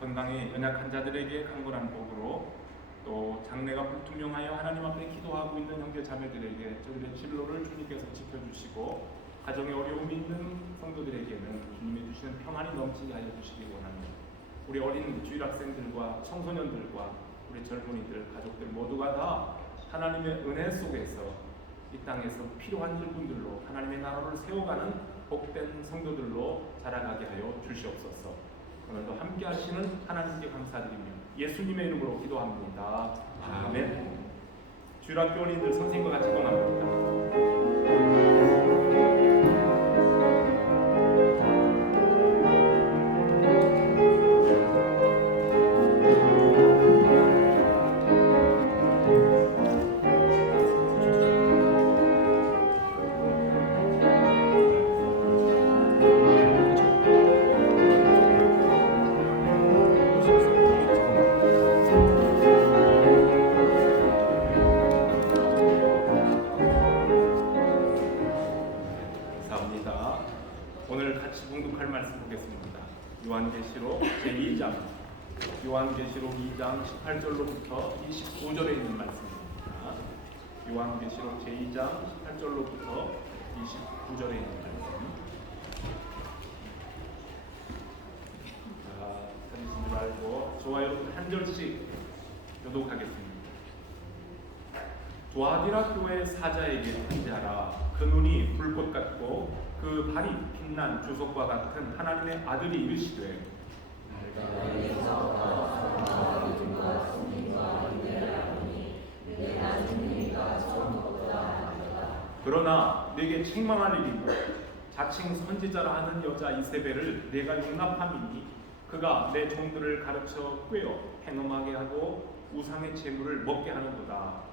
건강에 연약한 자들에게 강건한 복으로, 또 장래가 불투명하여 하나님 앞에 기도하고 있는 형제 자매들에게 저들의 진로를 주님께서 지켜주시고, 가정에 어려움이 있는 성도들에게는 주님이 주시는 평안이 넘치게 하여 주시기 원합니다. 우리 어린 주일학생들과 청소년들과 우리 젊은이들, 가족들 모두가 다 하나님의 은혜 속에서 이 땅에서 필요한 일꾼들로 하나님의 나라를 세워가는 복된 성도들로 자라가게 하여 주시옵소서. 오늘도 함께 하시는 하나님께 감사드리며 예수님의 이름으로 기도합니다. 아멘. 주일학교 어린이들 선생님과 같이 동합니다. 요한계시록 2장 18절로부터 29절에 있는 말씀입니다. 요한계시록 제2장 18절로부터 29절에 있는 말씀. 찾으시지 말고 저와 여러분 한 절씩 교독하겠습니다. 두아디라 교회 사자에게 편지하라. 그 눈이 불꽃 같고 그 발이 빛난 주석과 같은 하나님의 아들이 이르시되, 그러나 내게 책망할 일이고 자칭 선지자라 하는 여자 이세벨을 내가 용납함이니 그가 내 종들을 가르쳐 꾀어 행음하게 하고 우상의 재물을 먹게 하는도다.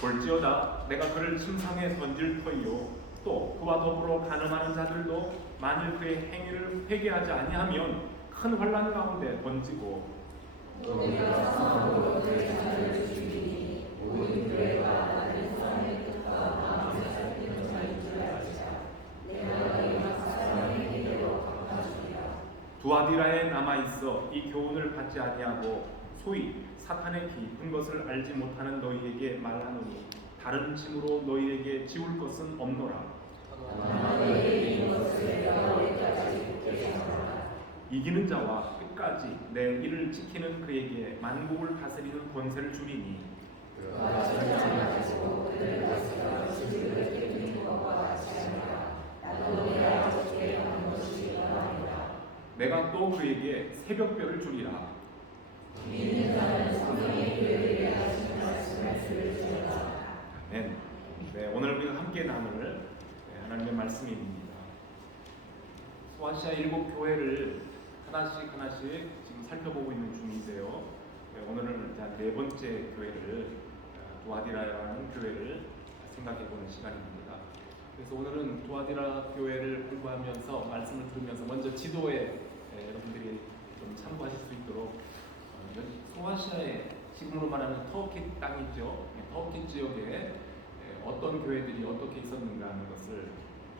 볼지어다 내가 그를 침상에 던질 터이요 또 그와 더불어 간음하는 자들도 만일 그의 행위를 회개하지 아니하면 큰 환난 가운데 던지고, 두아디라에 남아있어 이 교훈을 받지 아니하고 소위 사탄의 깊은 것을 알지 못하는 너희에게 말하노니 다른 침으로 너희에게 지울 것은 없노라. 이기는 자와 끝까지 내 일을 지키는 그에게 만국을 다스리는 권세를 주리니, 내가 또 그에게 새벽별을 주리라. 아멘. 네, 오늘 우리가 함께 나눌 하나님의 말씀입니다. 소아시아 7교회를 하나씩 지금 살펴보고 있는 중인데요. 오늘은 네 번째 교회를, 두아디라라는 교회를 생각해보는 시간입니다. 그래서 오늘은 두아디라 교회를 공부하면서 말씀을 들으면서 먼저 지도에 여러분들이 좀 참고하실 수 있도록 소아시아의 지금으로 말하는 터키 땅이죠. 터키 지역에 어떤 교회들이 어떻게 있었는가 하는 것을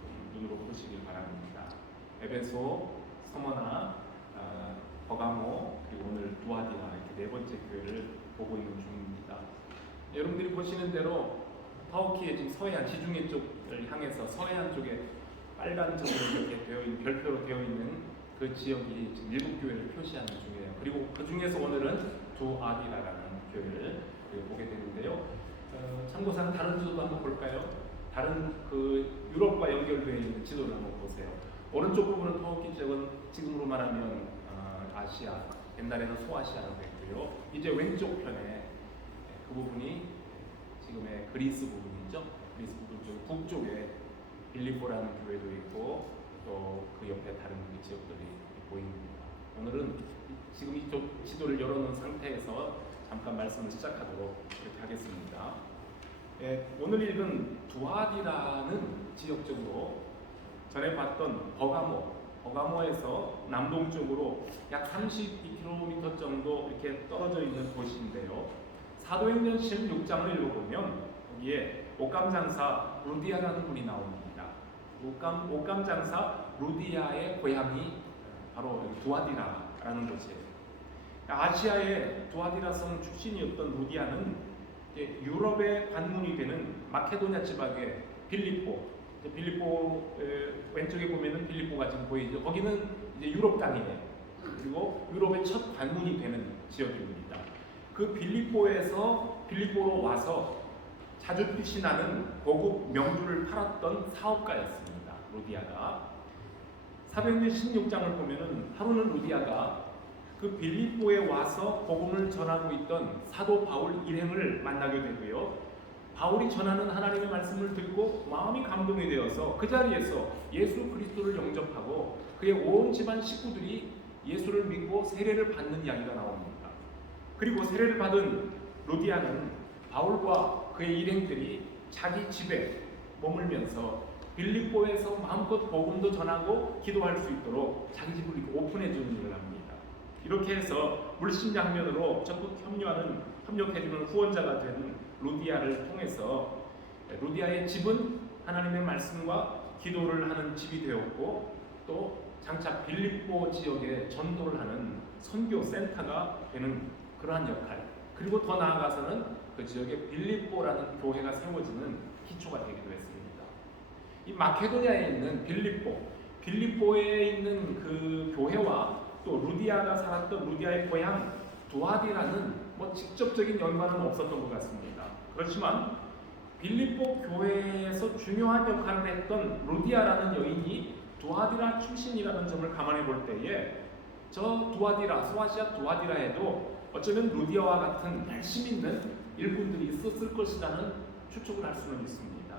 좀 눈으로 보시길 바랍니다. 에베소, 서머나, 버가모, 그리고 오늘 두아디라 이렇게 네 번째 교회를 보고 있는 중입니다. 여러분들이 보시는 대로 터키의 지금 서해안, 지중해 쪽을 향해서 서해안 쪽에 빨간 점으로 이렇게 되어 있는, 별표로 되어 있는 그 지역이 지금 7교회를 표시하는 중이에요. 그리고 그 중에서 오늘은 두아디라라는 교회를 보게 되는데요. 참고상 다른 지도도 한번 볼까요? 다른 그 유럽과 연결되어 있는 지도를 한번 보세요. 오른쪽 부분은 터키 지역은 지금으로 말하면 아시아, 옛날에는 소아시아라고 했고요. 이제 왼쪽 편에 그 부분이 지금의 그리스 부분이죠. 그리스 부분 쪽 북쪽에 빌립보라는 교회도 있고 또 그 옆에 다른 지역들이 보입니다. 오늘은 지금 이쪽 지도를 열어놓은 상태에서 잠깐 말씀을 시작하도록 이렇게 하겠습니다. 오늘 읽은 두아디라는 지역적으로 전에 봤던 버가모에서 남동쪽으로 약 32km 정도 이렇게 떨어져 있는 곳인데요. 사도행전 16장을 읽어보면 거기에 옷감 장사 루디아라는 분이 나옵니다. 옷감 장사 루디아의 고향이 바로 두아디라라는 곳이에요. 아시아의 두아디라 성 출신이었던 루디아는 유럽의 관문이 되는 마케도냐 지방의 빌립보 왼쪽에 보면은 빌립보가 지금 보이죠. 거기는 이제 유럽 땅이에요. 그리고 유럽의 첫 관문이 되는 지역입니다. 그 빌립보로 와서 자줏빛이 나는 고급 명주를 팔았던 사업가였습니다. 루디아가. 사도행전 16장을 보면은 하루는 루디아가 그 빌립보에 와서 복음을 전하고 있던 사도 바울 일행을 만나게 되고요. 바울이 전하는 하나님의 말씀을 듣고 마음이 감동이 되어서 그 자리에서 예수 그리스도를 영접하고 그의 온 집안 식구들이 예수를 믿고 세례를 받는 이야기가 나옵니다. 그리고 세례를 받은 루디아는 바울과 그의 일행들이 자기 집에 머물면서 빌립보에서 마음껏 복음도 전하고 기도할 수 있도록 자기 집을 오픈해 주는 일을 합니다. 이렇게 해서 물심양면으로 적극 협력해주는 후원자가 된 루디아를 통해서 루디아의 집은 하나님의 말씀과 기도를 하는 집이 되었고 또 장차 빌립보 지역에 전도를 하는 선교 센터가 되는 그러한 역할, 그리고 더 나아가서는 그 지역에 빌립보라는 교회가 세워지는 기초가 되기도 했습니다. 이 마케도냐에 있는 빌립보에 있는 그 교회와 또 루디아가 살았던 루디아의 고향 두아디라는 직접적인 연관은 없었던 것 같습니다. 그렇지만 빌립보 교회에서 중요한 역할을 했던 루디아라는 여인이 두아디라 출신이라는 점을 감안해 볼 때에 저 두아디라, 소아시아 두아디라에도 어쩌면 루디아와 같은 열심 있는 일꾼들이 있었을 것이라는 추측을 할 수는 있습니다.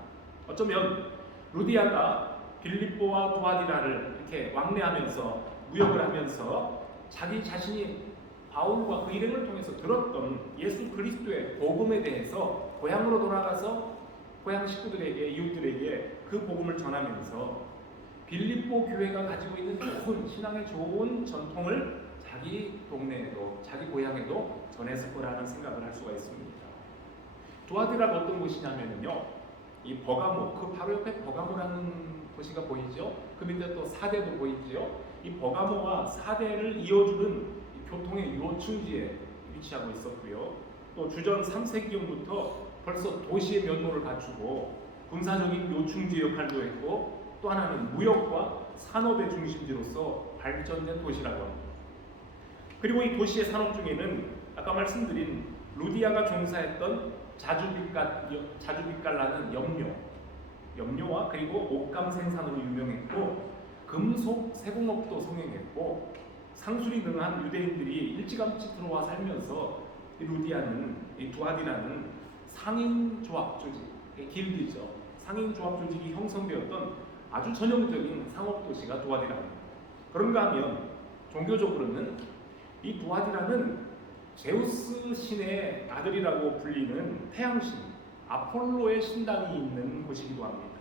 어쩌면 루디아가 빌립보와 두아디라를 이렇게 왕래하면서 무역을 하면서 자기 자신이 바울과 그 일행을 통해서 들었던 예수 그리스도의 복음에 대해서 고향으로 돌아가서 고향 식구들에게, 이웃들에게 그 복음을 전하면서 빌립보 교회가 가지고 있는 신앙의 좋은 전통을 자기 동네에도, 자기 고향에도 전했을 거라는 생각을 할 수가 있습니다. 두아디라가 어떤 곳이냐면요, 이 버가모, 그 바로 옆에 버가모라는 도시가 보이죠? 그 밑에 또 사대도 보이죠? 이 버가모와 사대를 이어주는 교통의 요충지에 위치하고 있었고요. 또 주전 3세기경부터 벌써 도시의 면모를 갖추고 군사적인 요충지 역할도 했고 또 하나는 무역과 산업의 중심지로서 발전된 도시라고 합니다. 그리고 이 도시의 산업 중에는 아까 말씀드린 루디아가 종사했던 자주빛깔나는 염료와 그리고 옷감 생산으로 유명했고 금속 세공업도 성행했고 상술이 능한 유대인들이 일찌감치 들어와 살면서 이 두아디라는 상인조합 조직, 길드죠. 상인조합 조직이 형성되었던 아주 전형적인 상업도시가 두아디라입니다. 그런가 하면 종교적으로는 이 두아디라는 제우스 신의 아들이라고 불리는 태양신 아폴로의 신당이 있는 곳이기도 합니다.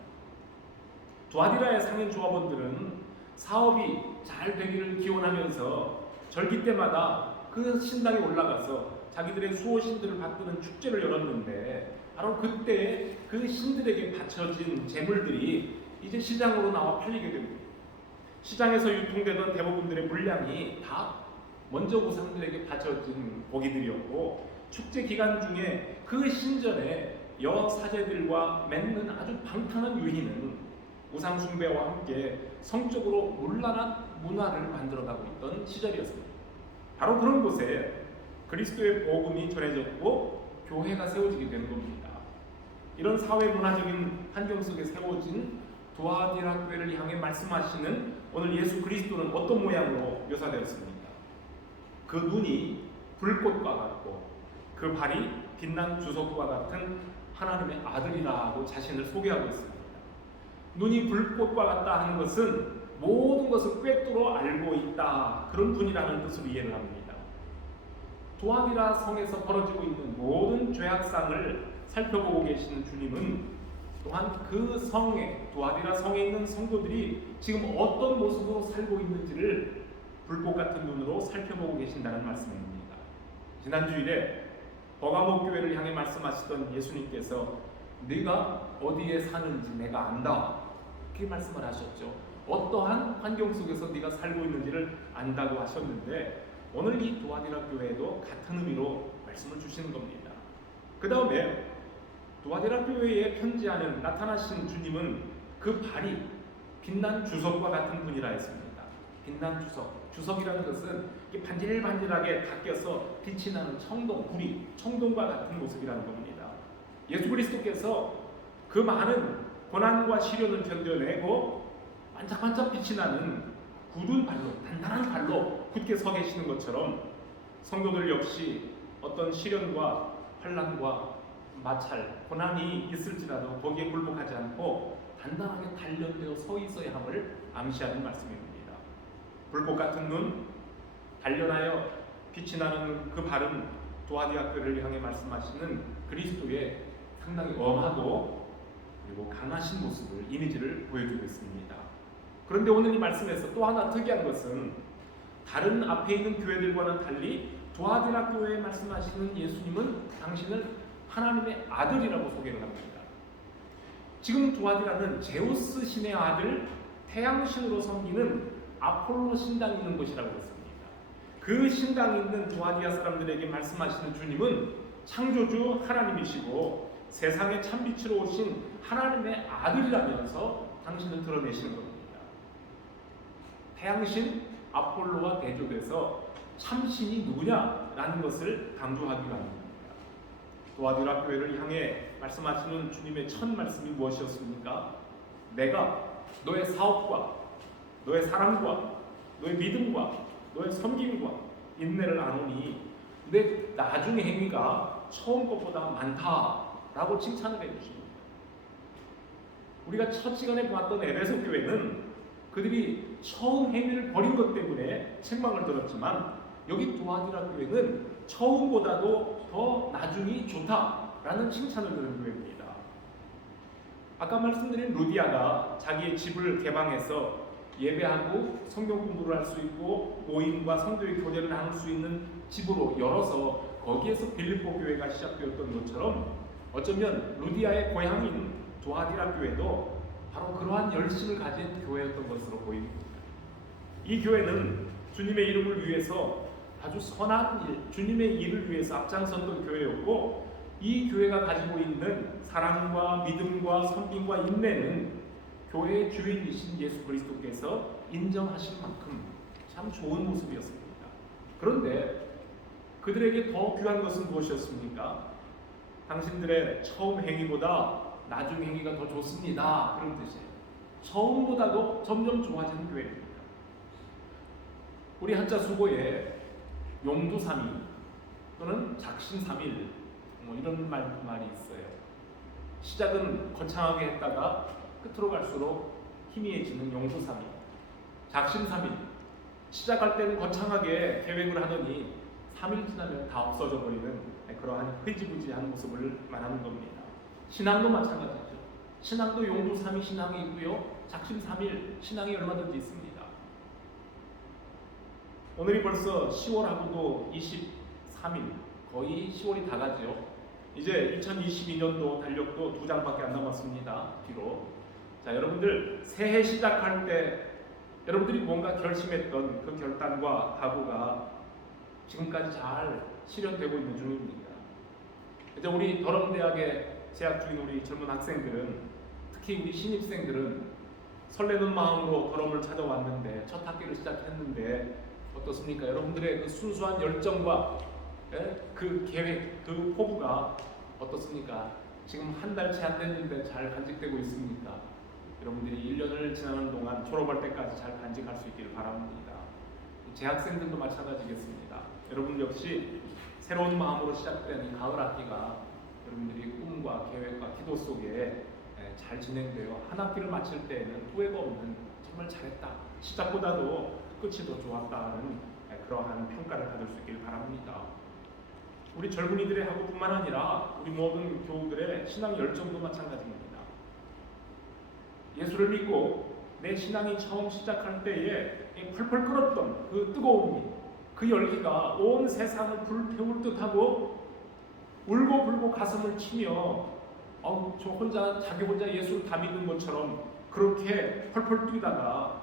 두아디라의 상인조합원들은 사업이 잘 되기를 기원하면서 절기 때마다 그 신당에 올라가서 자기들의 수호신들을 받드는 축제를 열었는데 바로 그때 그 신들에게 바쳐진 재물들이 이제 시장으로 나와 팔리게 됩니다. 시장에서 유통되던 대부분들의 물량이 다 먼저 우상들에게 바쳐진 고기들이었고 축제 기간 중에 그 신전에 여사제들과 맺는 아주 방탕한 유희는 우상 숭배와 함께 성적으로 문란한 문화를 만들어가고 있던 시절이었습니다. 바로 그런 곳에 그리스도의 복음이 전해졌고 교회가 세워지게 되는 겁니다. 이런 사회 문화적인 환경 속에 세워진 두아디라 교회를 향해 말씀하시는 오늘 예수 그리스도는 어떤 모양으로 묘사되었습니까? 그 눈이 불꽃과 같고 그 발이 빛난 주석과 같은 하나님의 아들이라고 자신을 소개하고 있습니다. 눈이 불꽃과 같다 하는 것은 모든 것을 꿰뚫어 알고 있다, 그런 분이라는 뜻으로 이해를 합니다. 두아디라 성에서 벌어지고 있는 모든 죄악상을 살펴보고 계시는 주님은 또한 그 성에, 두아디라 성에 있는 성도들이 지금 어떤 모습으로 살고 있는지를 불꽃 같은 눈으로 살펴보고 계신다는 말씀입니다. 지난 주일에 버가모 교회를 향해 말씀하시던 예수님께서 네가 어디에 사는지 내가 안다. 그렇게 말씀을 하셨죠. 어떠한 환경 속에서 네가 살고 있는지를 안다고 하셨는데 오늘 이 도아디라 교회에도 같은 의미로 말씀을 주시는 겁니다. 그 다음에 도아디라 교회에 편지하는 나타나신 주님은 그 발이 빛난 주석과 같은 분이라 했습니다. 빛난 주석. 주석이라는 것은 반질반질하게 닦여서 빛이 나는 청동, 구리, 청동과 같은 모습이라는 겁니다. 예수 그리스도께서 그 많은 고난과 시련을 견뎌내고 반짝반짝 빛이 나는 굳은 발로, 단단한 발로 굳게 서 계시는 것처럼 성도들 역시 어떤 시련과 환난과 마찰, 고난이 있을지라도 거기에 굴복하지 않고 단단하게 단련되어 서 있어야 함을 암시하는 말씀입니다. 불꽃 같은 눈, 단련하여 빛이 나는 그 발은 도아디아 교회를 향해 말씀하시는 그리스도의 상당히 엄하고 그리고 강하신 모습을, 이미지를 보여주고 있습니다. 그런데 오늘 이 말씀에서 또 하나 특이한 것은 다른 앞에 있는 교회들과는 달리 도아디라 교회에 말씀하시는 예수님은 당신을 하나님의 아들이라고 소개를 합니다. 지금 도아디라는 제우스 신의 아들 태양신으로 섬기는 아폴로 신당이 있는 곳이라고 했습니다. 그 신당이 있는 도아디아 사람들에게 말씀하시는 주님은 창조주 하나님이시고 세상의 참빛으로 오신 하나님의 아들이라면서 당신을 드러내시는 겁니다. 태양신 아폴로와 대조돼서 참신이 누구냐라는 것을 강조하기 바랍니다. 도아디라 교회를 향해 말씀하시는 주님의 첫 말씀이 무엇이었습니까? 내가 너의 사업과 너의 사랑과 너의 믿음과 너의 섬김과 인내를 아노니 내 나중의 행위가 처음 것보다 많다라고 칭찬을 해주십니다. 우리가 첫 시간에 보았던 에베소 교회는 그들이 처음 행위를 버린 것 때문에 책망을 들었지만 여기 도아디라 교회는 처음보다도 더 나중이 좋다라는 칭찬을 들은 교회입니다. 아까 말씀드린 루디아가 자기의 집을 개방해서 예배하고 성경 공부를 할 수 있고 모임과 성도의 교제를 나눌 수 있는 집으로 열어서 거기에서 빌립보 교회가 시작되었던 것처럼 어쩌면 루디아의 고향인 도아디라 교회도 바로 그러한 열심을 가진 교회였던 것으로 보입니다. 이 교회는 주님의 이름을 위해서 아주 선한 일, 주님의 일을 위해서 앞장섰던 교회였고 이 교회가 가지고 있는 사랑과 믿음과 섬김과 인내는 교회의 주인이신 예수 그리스도께서 인정하신 만큼 참 좋은 모습이었습니다. 그런데 그들에게 더 귀한 것은 무엇이었습니까? 당신들의 처음 행위보다 나중 행위가 더 좋습니다. 그런 뜻이에요. 처음보다도 점점 좋아지는 교회입니다. 우리 한자 수고에 용두삼위 또는 작심삼일 이런 말이 있어요. 시작은 거창하게 했다가 끝으로 갈수록 희미해지는 용두삼위, 작심삼일. 시작할 때는 거창하게 계획을 하더니 3일 지나면 다 없어져 버리는 그러한 흐지부지한 모습을 말하는 겁니다. 신앙도 마찬가지죠. 신앙도 용두삼위 신앙이 있고요, 작심삼일 신앙이 얼마든지 있습니다. 오늘이 벌써 10월하고도 23일, 거의 10월이 다 가죠. 이제 2022년도 달력도 2장밖에 안 남았습니다. 뒤로. 자, 여러분들 새해 시작할 때 여러분들이 뭔가 결심했던 그 결단과 각오가 지금까지 잘 실현되고 있는 중입니다. 이제 우리 더럼대학에 재학 중인 우리 젊은 학생들은, 특히 우리 신입생들은 설레는 마음으로 더럼을 찾아왔는데 첫 학기를 시작했는데 어떻습니까? 여러분들의 그 순수한 열정과 그 계획, 그 포부가 어떻습니까? 지금 한 달 채 안 됐는데 잘 간직되고 있습니까? 여러분들이 1년을 지나는 동안 졸업할 때까지 잘 간직할 수 있기를 바랍니다. 재학생들도 마찬가지겠습니다. 여러분 역시 새로운 마음으로 시작된 이 가을 학기가 여러분들이 꿈과 계획과 기도 속에 잘 진행되어 한 학기를 마칠 때에는 후회가 없는 정말 잘했다, 시작보다도 끝이 더 좋았다는 그러한 평가를 받을 수 있기를 바랍니다. 우리 젊은이들의 학우뿐만 아니라 우리 모든 교우들의 신앙 열정도 마찬가지입니다. 예수를 믿고 내 신앙이 처음 시작할 때에 펄펄 끓었던 그 뜨거움이, 그 열기가 온 세상을 불태울 듯하고 울고 불고 가슴을 치며 저 혼자 자기 혼자 예수를 다 믿는 것처럼 그렇게 펄펄 뛰다가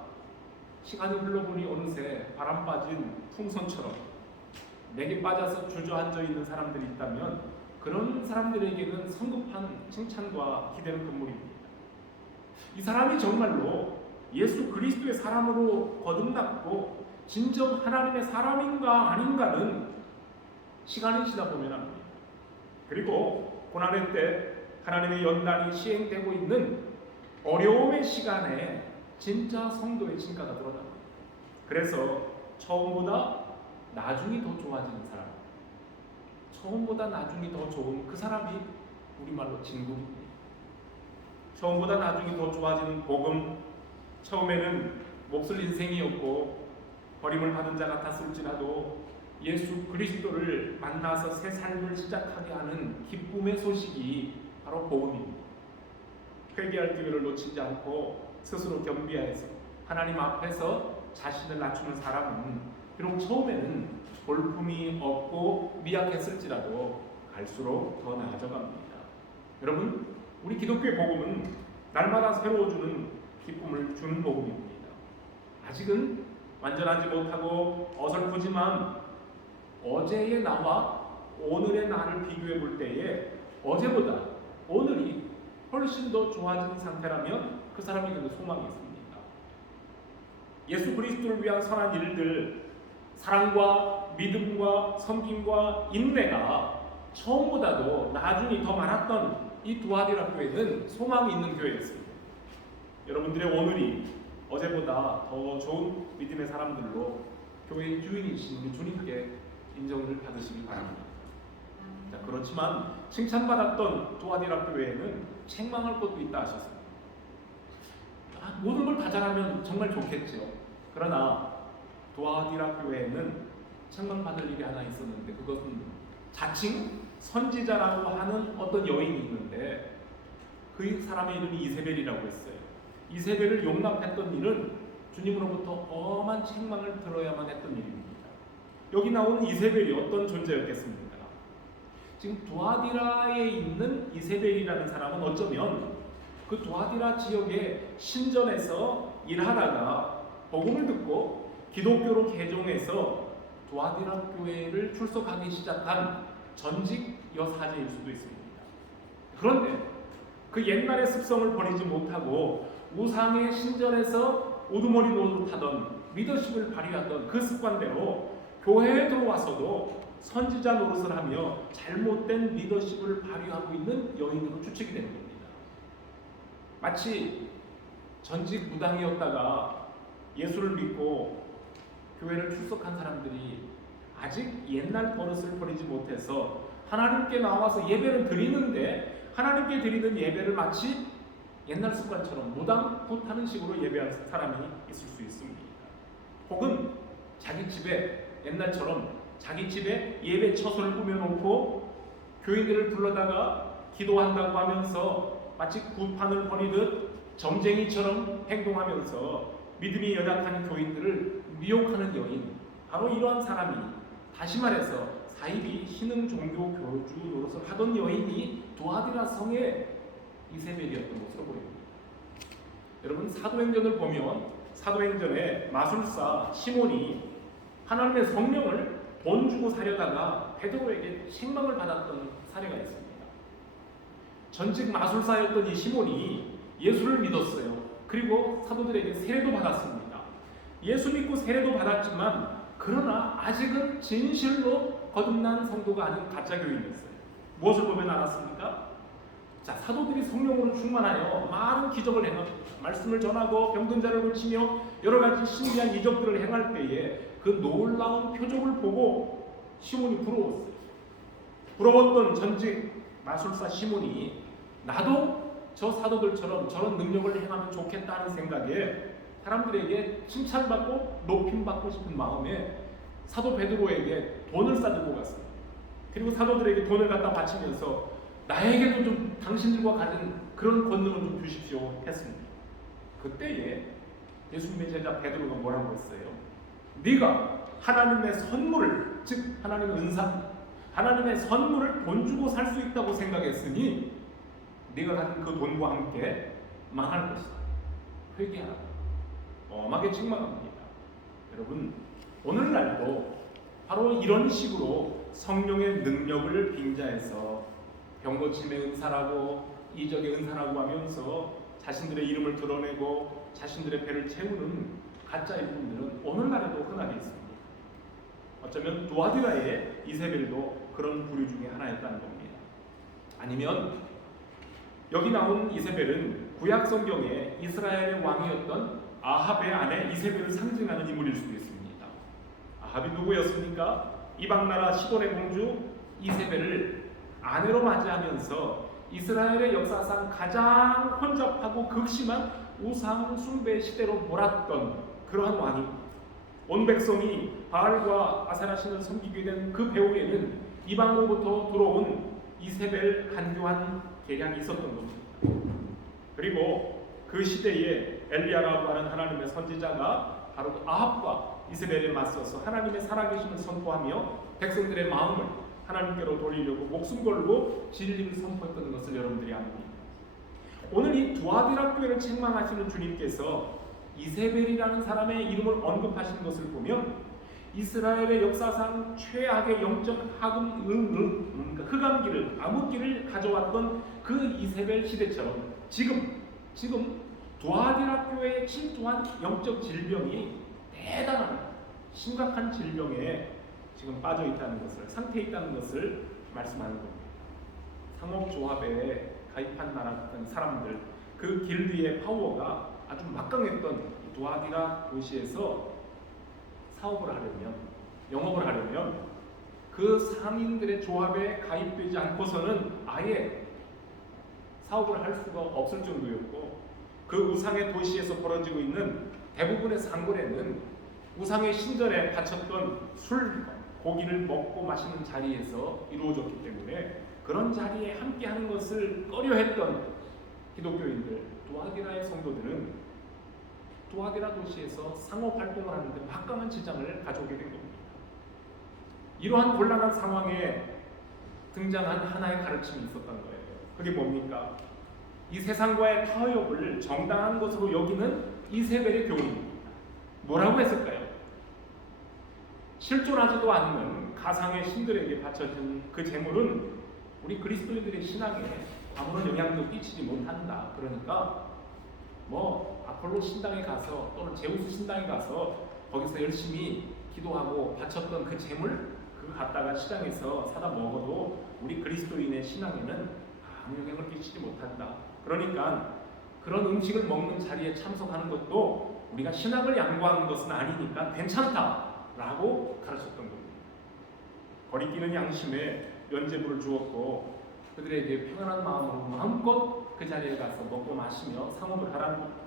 시간이 흘러보니 어느새 바람 빠진 풍선처럼 맥에 빠져서 주저앉아 있는 사람들이 있다면 그런 사람들에게는 성급한 칭찬과 기대는 금물입니다. 이 사람이 정말로 예수 그리스도의 사람으로 거듭났고 진정 하나님의 사람인가 아닌가는 시간이 지나 보면 합니다. 그리고 고난의 때 하나님의 연단이 시행되고 있는 어려움의 시간에 진짜 성도의 진가가 드러납니다. 그래서 처음보다 나중이 더 좋아지는 사람, 처음보다 나중이 더 좋은 그 사람이 우리말로 진국입니다. 처음보다 나중이 더 좋아지는 복음, 처음에는 몹쓸 인생이었고 버림을 받은 자 같았을지라도 예수 그리스도를 만나서 새 삶을 시작하게 하는 기쁨의 소식이 바로 복음입니다. 회개할 기회를 놓치지 않고 스스로 겸비하여서 하나님 앞에서 자신을 낮추는 사람은 비록 처음에는 볼품이 없고 미약했을지라도 갈수록 더 나아져갑니다. 여러분, 우리 기독교의 복음은 날마다 새로워주는 기쁨을 주는 복음입니다. 아직은 완전하지 못하고 어설프지만 어제의 나와 오늘의 나를 비교해 볼 때에 어제보다 오늘이 훨씬 더 좋아진 상태라면 그 사람에게는 소망이 있습니다. 예수 그리스도를 위한 선한 일들, 사랑과 믿음과 섬김과 인내가 처음보다도 나중이 더 많았던 이 두아디라 교회는 소망이 있는 교회였습니다. 여러분들의 오늘이 어제보다 더 좋은 믿음의 사람들로 교회의 주인이신 우리 주님께 인정을 받으시기 바랍니다. 자, 그렇지만 칭찬받았던 두아디라 교회에는 책망할 것도 있다 하셨습니다. 모든 걸 다 잘하면 정말 좋겠죠. 그러나 두아디라 교회에는 책망받을 일이 하나 있었는데 그것은 자칭 선지자라고 하는 어떤 여인이 있는데 그 사람의 이름이 이세벨이라고 했어요. 이세벨을 용납했던 일은 주님으로부터 엄한 책망을 들어야만 했던 일입니다. 여기 나오는 이세벨이 어떤 존재였겠습니까? 지금 두아디라에 있는 이세벨이라는 사람은 어쩌면 그 두아디라 지역의 신전에서 일하다가 복음을 듣고 기독교로 개종해서 두아디라 교회를 출석하기 시작한 전직 여사제일 수도 있습니다. 그런데 그 옛날의 습성을 버리지 못하고 우상의 신전에서 우두머리 노릇하던 리더십을 발휘하던 그 습관대로 교회에 들어와서도 선지자 노릇을 하며 잘못된 리더십을 발휘하고 있는 여인으로 추측이 되는 겁니다. 마치 전직 무당이었다가 예수를 믿고 교회를 출석한 사람들이 아직 옛날 버릇을 버리지 못해서 하나님께 나와서 예배를 드리는데 하나님께 드리는 예배를 마치 옛날 습관처럼 무당 굿하는 식으로 예배하는 사람이 있을 수 있습니다. 혹은 자기 집에 옛날처럼 자기 집에 예배 처소를 꾸며놓고 교인들을 불러다가 기도한다고 하면서 마치 굿판을 버리듯 점쟁이처럼 행동하면서 믿음이 연약한 교인들을 미혹하는 여인, 바로 이러한 사람이, 다시 말해서 사이비 신흥 종교 교주 노릇을 하던 여인이 두아디라 성의 이세벨이었던 것으로 보입니다. 여러분, 사도행전을 보면 사도행전에 마술사 시몬이 하나님의 성령을 돈 주고 사려다가 베드로에게 책망을 받았던 사례가 있습니다. 전직 마술사였던 이 시몬이 예수를 믿었어요. 그리고 사도들에게 세례도 받았습니다. 예수 믿고 세례도 받았지만 그러나 아직은 진실로 거듭난 성도가 아닌 가짜 교인이었어요. 무엇을 보면 알았습니까? 자, 사도들이 성령으로 충만하여 많은 기적을 행합니다. 말씀을 전하고 병든 자를 고치며 여러 가지 신비한 이적들을 행할 때에 그 놀라운 표적을 보고 시몬이 부러웠어요. 부러웠던 전직 마술사 시몬이 나도 저 사도들처럼 저런 능력을 행하면 좋겠다 하는 생각에 사람들에게 칭찬받고 높임받고 싶은 마음에 사도 베드로에게 돈을 싸들고 갔습니다. 그리고 사도들에게 돈을 갖다 바치면서 나에게도 좀 당신들과 가진 그런 권능을 좀 주십시오 했습니다. 그때에 예수님의 제자 베드로가 뭐라고 했어요? 네가 하나님의 선물을, 즉 하나님의 은사, 하나님의 선물을 돈 주고 살 수 있다고 생각했으니 네가 가진 그 돈과 함께 망할 것이다. 회개하라. 엄하게 책망합니다. 여러분, 오늘날도 바로 이런 식으로 성령의 능력을 빙자해서 병고침의 은사라고 이적의 은사라고 하면서 자신들의 이름을 드러내고 자신들의 배를 채우는 가짜의 분들은 오늘날에도 흔하게 있습니다. 어쩌면 두아디라의 이세벨도 그런 부류 중에 하나였다는 겁니다. 아니면 여기 나온 이세벨은 구약 성경에 이스라엘의 왕이었던 아합의 아내 이세벨을 상징하는 인물일 수도 있습니다. 아합이 누구였습니까? 이방나라 시돈의 공주 이세벨을 아내로 맞이하면서 이스라엘의 역사상 가장 혼잡하고 극심한 우상 숭배 시대로 몰았던 그러한 왕입니다. 온 백성이 바알과 아세라 신을 섬기게 된 그 배후에는 이방으로부터 들어온 이세벨 간교한 계략이 있었던 겁니다. 그리고 그 시대에 엘리야라고 하는 하나님의 선지자가 바로 아합과 이세벨에 맞서서 하나님의 살아계심을 선포하며 백성들의 마음을 하나님께로 돌리려고 목숨 걸고 진리를 선포했던 것을 여러분들이 압니다. 오늘 이 두아디라 교회를 책망하시는 주님께서 이세벨이라는 사람의 이름을 언급하신 것을 보면 이스라엘의 역사상 최악의 영적 흑암기를 암흑기를 가져왔던 그 이세벨 시대처럼 지금 두아디라 교회에 침투한 영적 질병이 대단한 심각한 질병에 지금 빠져 있다는 것을, 상태에 있다는 것을 말씀하는 겁니다. 상업조합에 가입한 사람들, 그 길드의 파워가 아주 막강했던 두아디라 도시에서 사업을 하려면, 영업을 하려면 그 상인들의 조합에 가입되지 않고서는 아예 사업을 할 수가 없을 정도였고, 그 우상의 도시에서 벌어지고 있는 대부분의 상거래는 우상의 신전에 바쳤던 술, 고기를 먹고 마시는 자리에서 이루어졌기 때문에 그런 자리에 함께하는 것을 꺼려했던 기독교인들, 두아디라의 성도들은 두아디라 도시에서 상업활동을 하는데 막강한 지장을 가져오게 된 겁니다. 이러한 곤란한 상황에 등장한 하나의 가르침이 있었던 거예요. 그게 뭡니까? 이 세상과의 타협을 정당한 것으로 여기는 이세벨의 교훈입니다. 뭐라고 했을까요? 실존하지도 않는 가상의 신들에게 바쳐진 그 재물은 우리 그리스도인들의 신앙에 아무런 영향도 끼치지 못한다. 그러니까 아폴로 신당에 가서 또는 제우스 신당에 가서 거기서 열심히 기도하고 바쳤던 그 재물 그거 갖다가 시장에서 사다 먹어도 우리 그리스도인의 신앙에는 아무 영향을 끼치지 못한다. 그러니까 그런 음식을 먹는 자리에 참석하는 것도 우리가 신앙을 양보하는 것은 아니니까 괜찮다라고 가르쳤던 겁니다. 거리끼는 양심에 면죄부를 주었고 그들에게 평안한 마음으로 마음껏 그 자리에 가서 먹고 마시며 상업을 하라는 겁니다.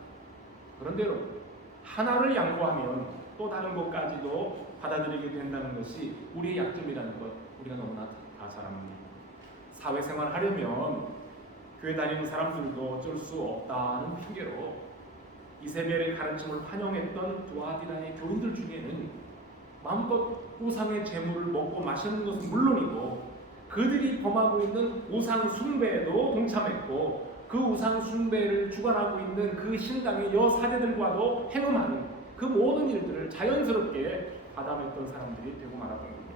그런데 여러분, 하나를 양보하면 또 다른 것까지도 받아들이게 된다는 것이 우리의 약점이라는 것 우리가 너무나 잘 압니다. 사회생활을 하려면 교회 다니는 사람들도 어쩔 수 없다는 핑계로 이세벨의 가르침을 환영했던 두아디라의 교인들 중에는 마음껏 우상의 재물을 먹고 마시는 것은 물론이고 그들이 범하고 있는 우상 숭배에도 동참했고 그 우상 숭배를 주관하고 있는 그 신당의 여사제들과도 행음하는 그 모든 일들을 자연스럽게 받아냈던 사람들이 되고 말았던 겁니다.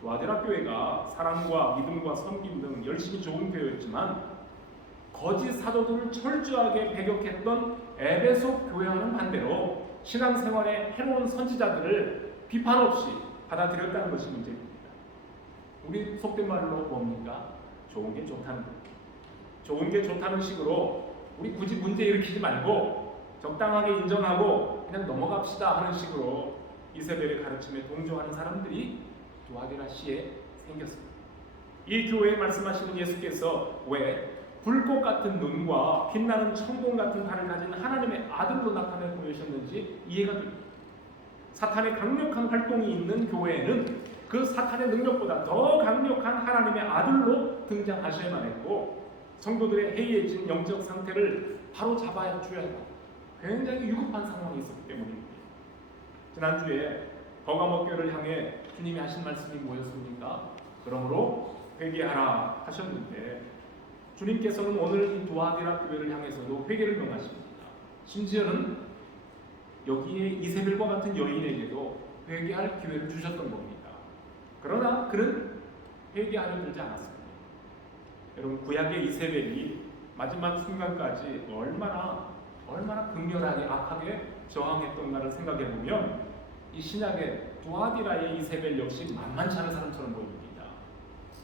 두아디라 교회가 사랑과 믿음과 섬김 등 열심히 좋은 교회였지만 거짓 사도들을 철저하게 배격했던 에베소 교회와는 반대로 신앙생활의 해로운 선지자들을 비판 없이 받아들였다는 것이 문제입니다. 우리 속된 말로 뭡니까? 좋은 게 좋다는 겁니다. 좋은 게 좋다는 식으로 우리 굳이 문제 일으키지 말고 적당하게 인정하고 그냥 넘어갑시다 하는 식으로 이세벨의 가르침에 동조하는 사람들이 두아디라 시에 생겼습니다. 이 교회에 말씀하시는 예수께서 왜 불꽃 같은 눈과 빛나는 천공 같은 발을 가진 하나님의 아들로 나타내 보이셨는지 이해가 됩니다. 사탄의 강력한 활동이 있는 교회에는 그 사탄의 능력보다 더 강력한 하나님의 아들로 등장하셔야만 했고 성도들의 해이해진 영적 상태를 바로 잡아야 줘야 한다. 굉장히 유급한 상황이 있었기 때문입니다. 지난주에 버가모 교회를 향해 주님이 하신 말씀이 뭐였습니까? 그러므로 회개하라 하셨는데 주님께서는 오늘 이 두아디라 교회를 향해서도 회개를 명하십니다. 심지어는 여기에 이세벨과 같은 여인에게도 회개할 기회를 주셨던 겁니다. 그러나 그는 회개하려 들지 않았습니다. 여러분, 구약의 이세벨이 마지막 순간까지 얼마나 극렬하게 악하게 저항했던가를 생각해 보면 이 신약의 두아디라의 이세벨 역시 만만치 않은 사람처럼 보입니다.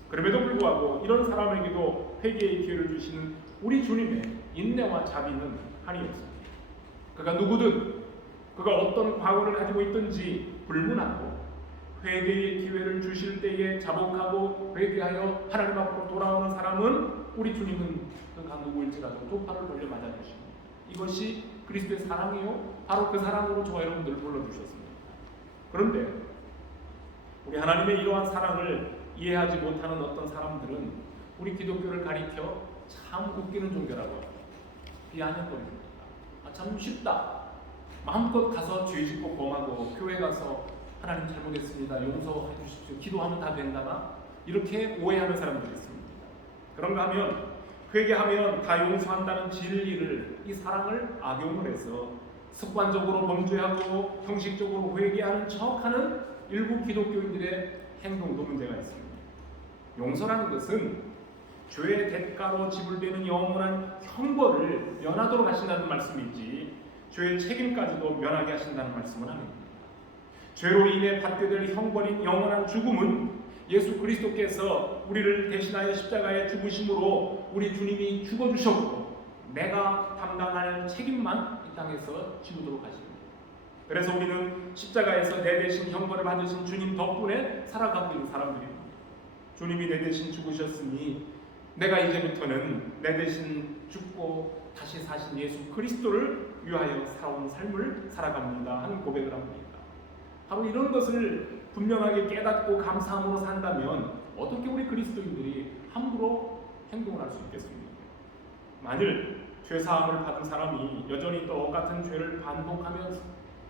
그럼에도 불구하고 이런 사람에게도 회개의 기회를 주시는 우리 주님의 인내와 자비는 한이 없습니다. 그가 누구든 그가 어떤 과거를 가지고 있든지 불문하고 회개의 기회를 주실 때에 자복하고 회개하여 하나님 앞으로 돌아오는 사람은 우리 주님은 그가 누구일지라도 두 팔을 돌려 맞아주십니다. 이것이 그리스도의 사랑이요, 바로 그 사랑으로 저와 여러분들을 불러주셨습니다. 그런데 우리 하나님의 이러한 사랑을 이해하지 못하는 어떤 사람들은 우리 기독교를 가리켜 참 웃기는 종교라고 합니다. 비아냥거립니다. 참 쉽다. 마음껏 가서 죄 짓고 범하고 교회 가서 하나님 잘못했습니다, 용서해 주십시오, 기도하면 다 된다나 이렇게 오해하는 사람들이 있습니다. 그런가 하면 회개하면 다 용서한다는 진리를, 이 사랑을 악용을 해서 습관적으로 범죄하고 형식적으로 회개하는 척하는 일부 기독교인들의 행동도 문제가 있습니다. 용서라는 것은 죄의 대가로 지불되는 영원한 형벌을 면하도록 하신다는 말씀이지 죄의 책임까지도 면하게 하신다는 말씀은 아닙니다. 죄로 인해 받게 될 형벌인 영원한 죽음은 예수 그리스도께서 우리를 대신하여 십자가에 죽으심으로 우리 주님이 죽어주셨고 내가 담당할 책임만 이 땅에서 지우도록 하십니다. 그래서 우리는 십자가에서 내 대신 형벌을 받으신 주님 덕분에 살아가고 있는 사람들입니다. 주님이 내 대신 죽으셨으니 내가 이제부터는 내 대신 죽고 다시 사신 예수 그리스도를 위하여 살아온 삶을 살아갑니다 하는 고백을 합니다. 바로 이런 것을 분명하게 깨닫고 감사함으로 산다면 어떻게 우리 그리스도인들이 함부로 행동을 할 수 있겠습니까? 만일 죄사함을 받은 사람이 여전히 똑같은 죄를 반복하면서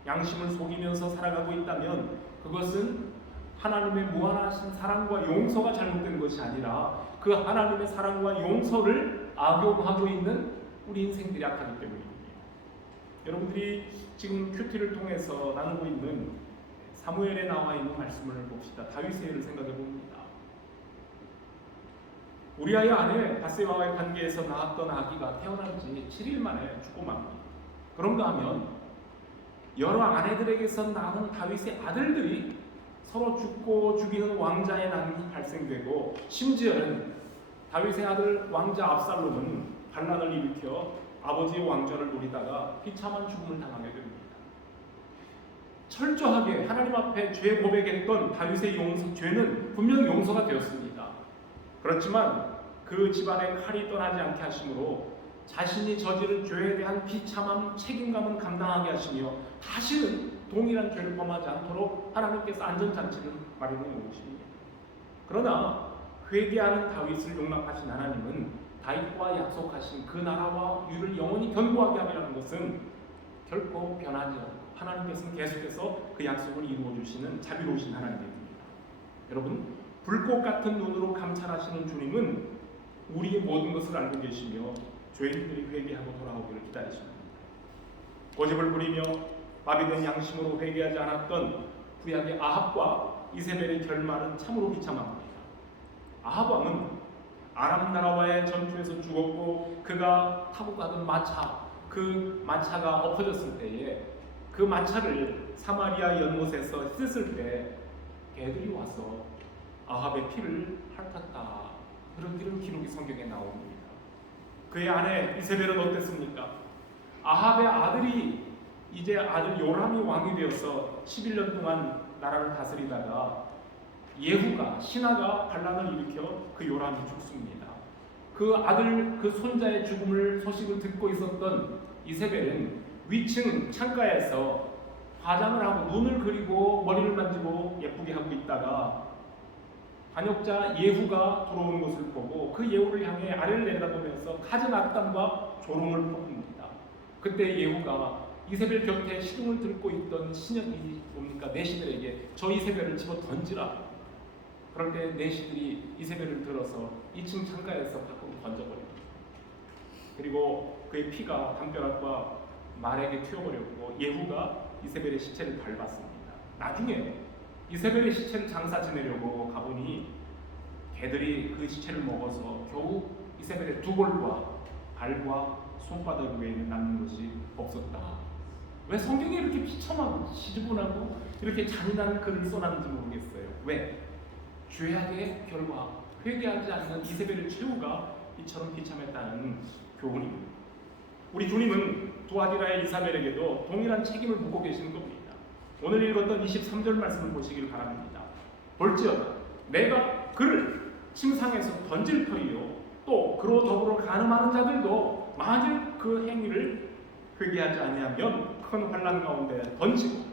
양심을 속이면서 살아가고 있다면 그것은 하나님의 무한하신 사랑과 용서가 잘못된 것이 아니라 그 하나님의 사랑과 용서를 악용하고 있는 우리 인생들이 약하기 때문입니다. 여러분들이 지금 큐티를 통해서 나누고 있는 사무엘에 나와 있는 말씀을 봅시다. 다윗의 예를 생각해 봅니다. 우리아의 아내 바세바와의 관계에서 낳았던 아기가 태어난 지 7일 만에 죽고 맙니다. 그런가 하면 여러 아내들에게서 낳은 다윗의 아들들이 서로 죽고 죽이는 왕자의 난이 발생되고 심지어는 다윗의 아들 왕자 압살롬은 반란을 일으켜 아버지의 왕좌를 노리다가 비참한 죽음을 당하게 됩니다. 철저하게 하나님 앞에 죄 고백했던 다윗의 죄는 분명 용서가 되었습니다. 그렇지만 그 집안의 칼이 떠나지 않게 하심으로 자신이 저지른 죄에 대한 비참한 책임감은 감당하게 하시며 다시는 동일한 죄를 범하지 않도록 하나님께서 안전장치를 마련해 놓으십니다. 그러나 회개하는 다윗을 용납하신 하나님은 다윗과 약속하신 그 나라와 유를 영원히 견고하게 하리라는 것은 결코 변하지 않고 하나님께서는 계속해서 그 약속을 이루어 주시는 자비로우신 하나님입니다. 여러분, 불꽃 같은 눈으로 감찰하시는 주님은 우리의 모든 것을 알고 계시며 죄인들이 회개하고 돌아오기를 기다리십니다. 고집을 부리며 마비된 양심으로 회개하지 않았던 구약의 아합과 이세벨의 결말은 참으로 비참합니다. 아합 왕은 아람 나라와의 전투에서 죽었고 그가 타고 가던 마차, 그 마차가 엎어졌을 때에 그 마차를 사마리아 연못에서 씻을 때 개들이 와서 아합의 피를 핥았다, 그런 기록이 성경에 나옵니다. 그의 아내 이세벨은 어땠습니까? 아합의 아들이 이제 아들 요람이 왕이 되어서 11년 동안 나라를 다스리다가 예후가 신하가 반란을 일으켜 그 요람이 죽습니다. 그 아들 그 손자의 죽음을 소식을 듣고 있었던 이세벨은 위층 창가에서 화장을 하고 눈을 그리고 머리를 만지고 예쁘게 하고 있다가 반역자 예후가 들어오는 것을 보고 그 예후를 향해 아래를 내려다보면서 갖은 악담과 조롱을 퍼붓습니다. 그때 예후가 이세벨 곁에 시둥을 들고 있던 신녀이 뭡니까? 내시들에게 저 이세벨을 집어 던지라. 그럴 때 내시들이 이세벨을 들어서 2층 창가에서 밖으로 던져버립니다. 그리고 그의 피가 담벼락과 말에게 튀어버렸고 예후가 이세벨의 시체를 밟았습니다. 나중에 이세벨의 시체를 장사 지내려고 가보니 개들이 그 시체를 먹어서 겨우 이세벨의 두 볼과 발과 손바닥 외에는 남는 것이 없었다. 왜 성경에 이렇게 비참하고 지저분하고 이렇게 잔인한 글을 써놨는지 모르겠어요. 왜? 죄악의 결과, 회개하지 않는 이세벨의 최후가 이처럼 비참했다는 교훈입니다. 우리 주님은 두아디라의 이사벨에게도 동일한 책임을 묻고 계시는 겁니다. 오늘 읽었던 23절 말씀을 보시길 바랍니다. 볼지어다 내가 그를 침상에서 던질 터이요 또 그로 더불어 간음하는 자들도 만일 그 행위를 회개하지 아니하면 큰 환난 가운데 던지고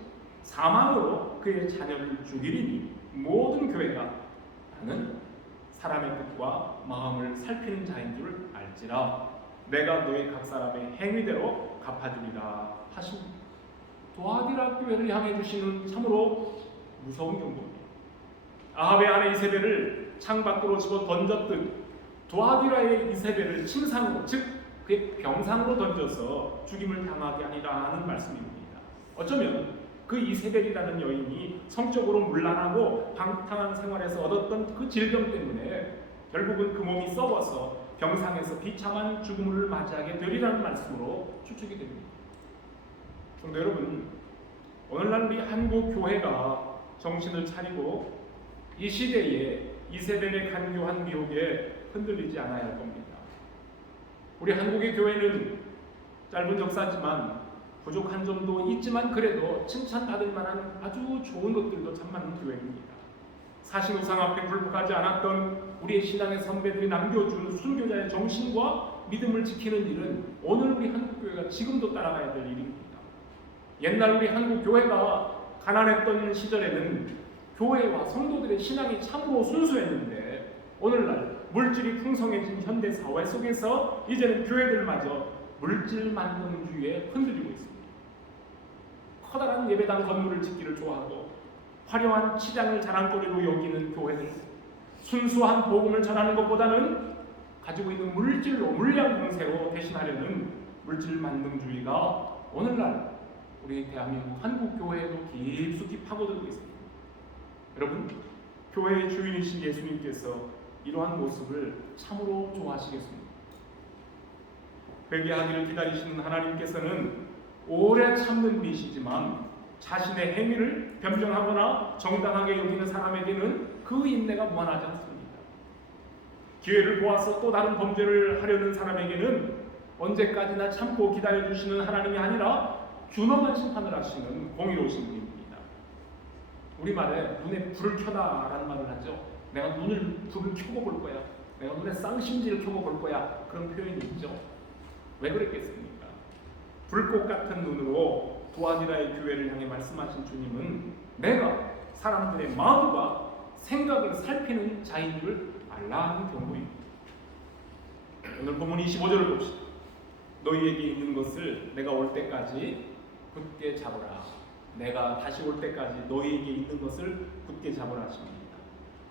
사망으로 그의 자녀를 죽이리니 모든 교회가 나는 사람의 뜻과 마음을 살피는 자인 줄 알지라. 내가 너희 각 사람의 행위대로 갚아주리라 하십니다. 두아디라 교회를 향해 주시는 참으로 무서운 경고입니다. 아합의 아내 이세벨을 창밖으로 집어 던졌듯 두아디라의 이세벨을 침상으로, 즉 그의 병상으로 던져서 죽임을 당하게 하리라 하는 말씀입니다. 어쩌면 그 이세벨이라는 여인이 성적으로 문란하고 방탕한 생활에서 얻었던 그 질병 때문에 결국은 그 몸이 썩어서 병상에서 비참한 죽음을 맞이하게 되리라는 말씀으로 추측이 됩니다. 성도 여러분, 오늘날 우리 한국 교회가 정신을 차리고 이 시대에 이세벨의 간교한 미혹에 흔들리지 않아야 할 겁니다. 우리 한국의 교회는 짧은 역사지만 부족한 점도 있지만 그래도 칭찬받을 만한 아주 좋은 것들도 참 많은 교회입니다. 사신우상 앞에 굴복하지 않았던 우리의 신앙의 선배들이 남겨준 순교자의 정신과 믿음을 지키는 일은 오늘 우리 한국교회가 지금도 따라가야 될 일입니다. 옛날 우리 한국교회가 가난했던 시절에는 교회와 성도들의 신앙이 참으로 순수했는데 오늘날 물질이 풍성해진 현대사회 속에서 이제는 교회들마저 물질 만능주의에 흔들리고 있습니다. 커다란 예배당 건물을 짓기를 좋아하고 화려한 치장을 자랑거리로 여기는 교회들, 순수한 복음을 전하는 것보다는 가지고 있는 물질로, 물량 공세로 대신하려는 물질 만능주의가 오늘날 우리 대한민국 한국 교회에도 깊숙이 파고들고 있습니다. 여러분, 교회의 주인이신 예수님께서 이러한 모습을 참으로 좋아하시겠습니다. 회개하기를 기다리시는 하나님께서는 오래 참는 분이시지만 자신의 행위를 변경하거나 정당하게 여기는 사람에게는 그 인내가 무한하지 않습니다. 기회를 보아서 또 다른 범죄를 하려는 사람에게는 언제까지나 참고 기다려주시는 하나님이 아니라 준엄한 심판을 하시는 공의로우신 분입니다. 우리말에 눈에 불을 켜다 라는 말을 하죠. 내가 불을 켜고 볼 거야. 내가 눈에 쌍심지를 켜고 볼 거야. 그런 표현이 있죠. 왜 그랬겠습니까? 불꽃 같은 눈으로 두아디라의 교회를 향해 말씀하신 주님은 내가 사람들의 마음과 생각을 살피는 자인 줄 알라는 경고입니다. 오늘 본문 25절을 봅시다. 너희에게 있는 것을 내가 올 때까지 굳게 잡으라. 내가 다시 올 때까지 너희에게 있는 것을 굳게 잡으라 하십니다.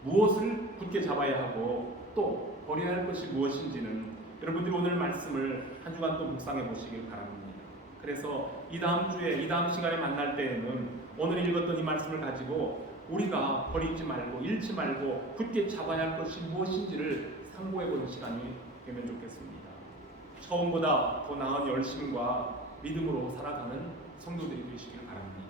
무엇을 굳게 잡아야 하고 또 버려야 할 것이 무엇인지는 여러분들이 오늘 말씀을 한 주간 또 묵상해 보시길 바랍니다. 그래서 이 다음 주에, 이 다음 시간에 만날 때에는 오늘 읽었던 이 말씀을 가지고 우리가 버리지 말고 잃지 말고 굳게 잡아야 할 것이 무엇인지를 상고해 보는 시간이 되면 좋겠습니다. 처음보다 더 나은 열심과 믿음으로 살아가는 성도들이 되시길 바랍니다.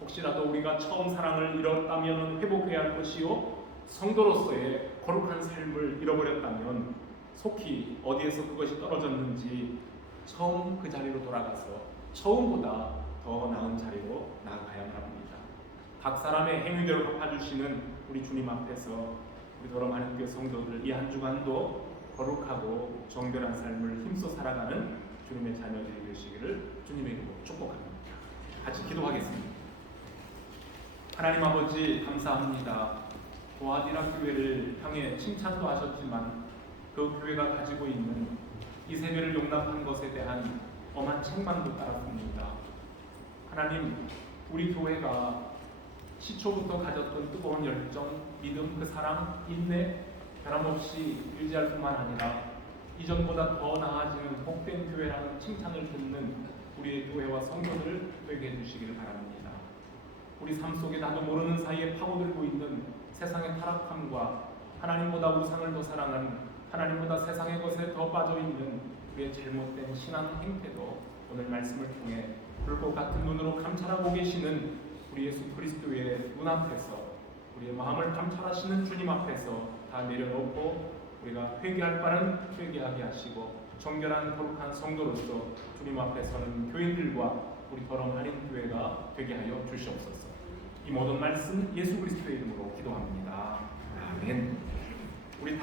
혹시라도 우리가 처음 사랑을 잃었다면 회복해야 할 것이요, 성도로서의 거룩한 삶을 잃어버렸다면 속히 어디에서 그것이 떨어졌는지 처음 그 자리로 돌아가서 처음보다 더 나은 자리로 나아가야만 합니다. 각 사람의 행위대로 갚아주시는 우리 주님 앞에서 우리 더러 많은 교회 성도들 이 한 주간도 거룩하고 정결한 삶을 힘써 살아가는 주님의 자녀들이 되시기를 주님의 이름으로 축복합니다. 같이 기도하겠습니다. 하나님 아버지 감사합니다. 두아디라 교회를 향해 칭찬도 하셨지만 그 교회가 가지고 있는 이세벨을 용납한 것에 대한 엄한 책망도 따랐습니다. 하나님, 우리 교회가 시초부터 가졌던 뜨거운 열정, 믿음, 그 사랑, 인내 변함없이 유지할 뿐만 아니라 이전보다 더 나아지는 복된 교회라는 칭찬을 듣는 우리의 교회와 성도들 되게 해주시기를 바랍니다. 우리 삶 속에 나도 모르는 사이에 파고들고 있는 세상의 타락함과 하나님보다 우상을 더 사랑하는, 하나님보다 세상의 것에 더 빠져있는 우리의 잘못된 신앙 행태도 오늘 말씀을 통해 불꽃 같은 눈으로 감찰하고 계시는 우리 예수 그리스도의 눈앞에서, 우리의 마음을 감찰하시는 주님 앞에서 다 내려놓고 우리가 회개할 바는 회개하게 하시고 정결한 거룩한 성도로서 주님 앞에 서는 교인들과 우리 더러움 아닌 교회가 되게 하여 주시옵소서. 이 모든 말씀 예수 그리스도의 이름으로 기도합니다. 아멘. 우리 다